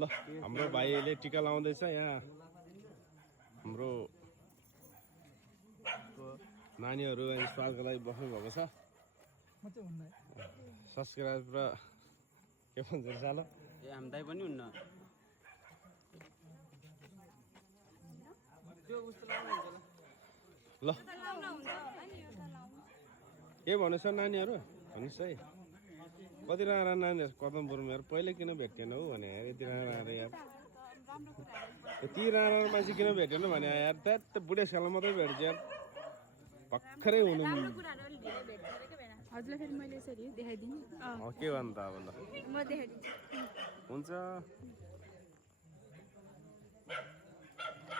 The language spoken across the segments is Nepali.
ल हाम्रो भाइले टिका लाउँदैछ यहाँ हाम्रो नानीहरू स्वादको लागि बस्नु भएको छ सब्सक्राइब र के भन्छ सालो ए हामीलाई पनि हुन्न ल के भन्नु छ नानीहरू भन्नुहोस् है कति राम्रा नानीहरू कदमपुरमा यार पहिले किन भेट्दैन हौ भने यार यति राम्रा यार यति राम्रा मान्छे किन भेटेन भने यार त्यहाँ बुढेसकालमा मात्रै भेट्छ यार भर्खरै हुनु हजुरलाई फेरि मैले यसरी देखाइदिनु के भन्नु त अब ल म देखाइदिन्छु हुन्छ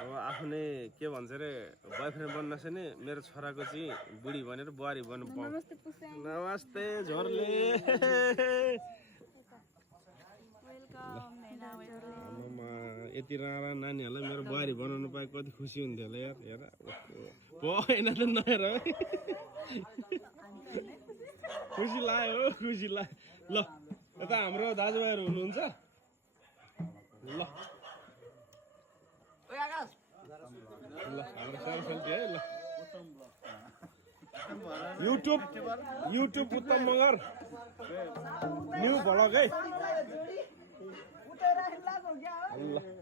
अब आफूले के भन्छ अरे बोयफ्रेन्ड बन्न नि मेरो छोराको चाहिँ बुढी भनेर बुहारी बन्नु पाउँछ नमस्ते झोरले यति राम्रा नानीहरूलाई मेरो बुहारी बनाउनु पाए कति खुसी हुन्थ्यो होला यार हेर होइन त नहेर खुसी लाग्यो खुसी लाग्यो ल यता हाम्रो दाजुभाइहरू हुनुहुन्छ ल हाम्रो सानोसानो है ल युट्युब उत्तम मगर न्यू भ्लग है ल